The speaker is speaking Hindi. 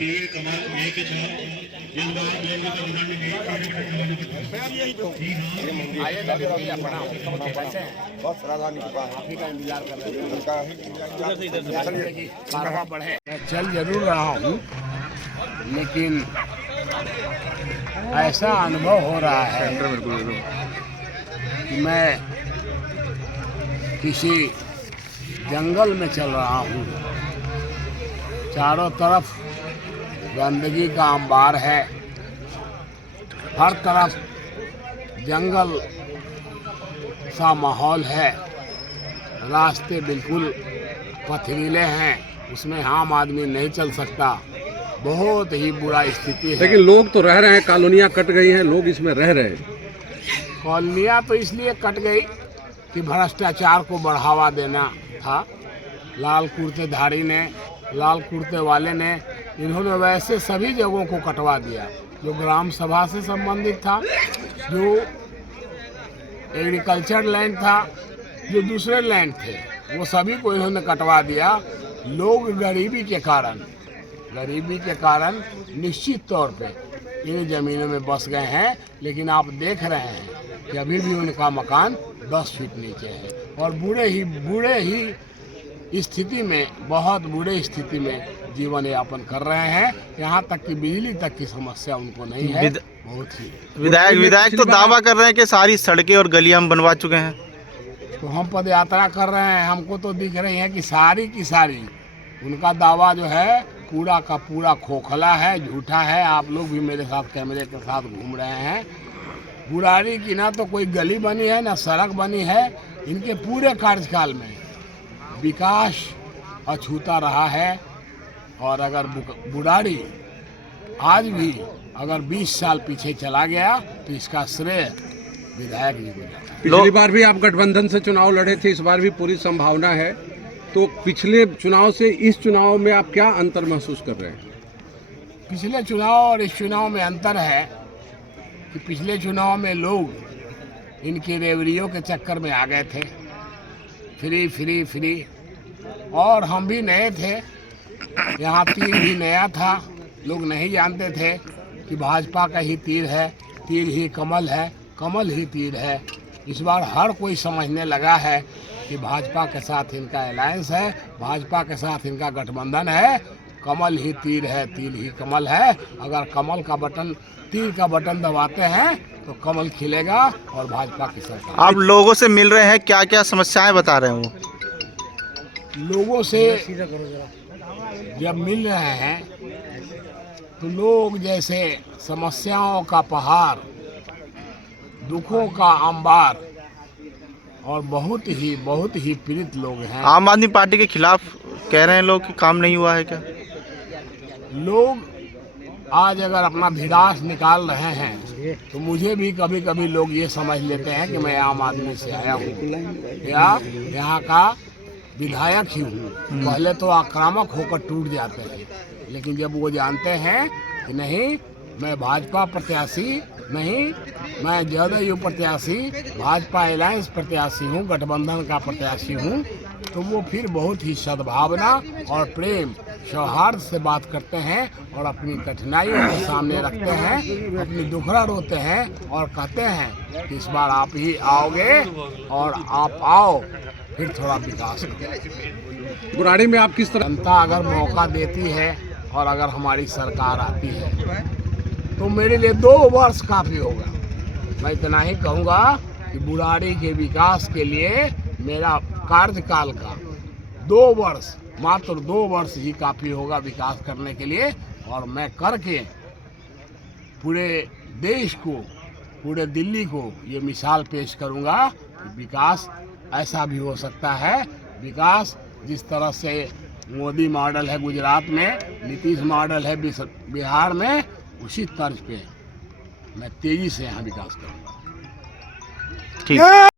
चल जरूर रहा हूँ, लेकिन ऐसा अनुभव हो रहा है कि मैं किसी जंगल में चल रहा हूँ। चारों तरफ गंदगी का अंबार है, हर तरफ जंगल सा माहौल है, रास्ते बिल्कुल पथरीले हैं, उसमें आम आदमी नहीं चल सकता। बहुत ही बुरा स्थिति है। लेकिन लोग तो रह रहे हैं, कॉलोनियाँ कट गई हैं, लोग इसमें रह रहे हैं। कॉलोनियाँ तो इसलिए कट गई कि भ्रष्टाचार को बढ़ावा देना था। लाल कुर्तेधारी ने, लाल कुर्ते वाले ने, इन्होंने वैसे सभी जगहों को कटवा दिया जो ग्राम सभा से संबंधित था, जो एग्रीकल्चर लैंड था, जो दूसरे लैंड थे, वो सभी को इन्होंने कटवा दिया। लोग गरीबी के कारण निश्चित तौर पे इन ज़मीनों में बस गए हैं, लेकिन आप देख रहे हैं कि अभी भी उनका मकान 10 फीट नीचे है और बूढ़े ही स्थिति में, बहुत बुरे स्थिति में जीवन यापन कर रहे हैं। यहाँ तक कि बिजली तक की समस्या उनको नहीं है। बहुत ही विधायक तो दावा कर रहे हैं कि सारी सड़कें और गलियां हम बनवा चुके हैं। तो हम पद यात्रा कर रहे हैं, हमको तो दिख रही है कि सारी की सारी उनका दावा जो है पूरा का पूरा खोखला है, झूठा है। आप लोग भी मेरे साथ कैमरे के साथ घूम रहे हैं। बुराड़ी की ना तो कोई गली बनी है, ना सड़क बनी है। इनके पूरे कार्यकाल में विकास अछूता रहा है। और अगर बुराड़ी आज भी अगर 20 साल पीछे चला गया तो इसका श्रेय विधायक जी को जाता है। पिछली बार भी आप गठबंधन से चुनाव लड़े थे, इस बार भी पूरी संभावना है, तो पिछले चुनाव से इस चुनाव में आप क्या अंतर महसूस कर रहे हैं? पिछले चुनाव और इस चुनाव में अंतर है कि पिछले चुनाव में लोग इनकी रेवड़ियों के चक्कर में आ गए थे, फ्री फ्री फ्री, और हम भी नए थे। यहाँ तीर भी नया था, लोग नहीं जानते थे कि भाजपा का ही तीर है, तीर ही कमल है, कमल ही तीर है। इस बार हर कोई समझने लगा है कि भाजपा के साथ इनका अलायंस है, भाजपा के साथ इनका गठबंधन है। कमल ही तीर है, तीर ही कमल है। अगर कमल का बटन, तीर का बटन दबाते हैं तो कमल खिलेगा और भाजपा की सरकार। आप लोगों से मिल रहे हैं, क्या क्या समस्याएं बता रहे हैं? वो लोगों से जब मिल रहे हैं तो लोग जैसे समस्याओं का पहाड़, दुखों का अंबार और बहुत ही पीड़ित लोग हैं। आम आदमी पार्टी के खिलाफ कह रहे हैं लोग कि काम नहीं हुआ है क्या? लोग आज अगर अपना भिड़ास निकाल रहे हैं तो मुझे भी कभी कभी लोग ये समझ लेते हैं कि मैं आम आदमी से आया हूँ या यहाँ का विधायक ही हूँ। पहले तो आक्रामक होकर टूट जाते हैं, लेकिन जब वो जानते हैं कि नहीं, मैं भाजपा प्रत्याशी नहीं, मैं जदयू प्रत्याशी, भाजपा अलायंस प्रत्याशी हूँ, गठबंधन का प्रत्याशी हूँ, तो वो फिर बहुत ही सद्भावना और प्रेम सौहार्द से बात करते हैं और अपनी कठिनाइयों के सामने रखते हैं, अपनी दुखड़ा रोते हैं और कहते हैं कि इस बार आप ही आओगे और आप आओ, फिर थोड़ा विकास करो। बुराड़ी में आप किस तरह? जनता अगर मौका देती है और अगर हमारी सरकार आती है तो मेरे लिए 2 वर्ष काफ़ी होगा। मैं इतना ही कहूँगा कि बुराड़ी के विकास के लिए मेरा कार्यकाल का 2 वर्ष, मात्र 2 वर्ष ही काफ़ी होगा विकास करने के लिए। और मैं करके पूरे देश को, पूरे दिल्ली को ये मिसाल पेश करूँगा कि विकास ऐसा भी हो सकता है। विकास जिस तरह से मोदी मॉडल है गुजरात में, नीतीश मॉडल है बिहार में, उसी तर्ज पे मैं तेजी से यहाँ विकास करूँगा। ठीक।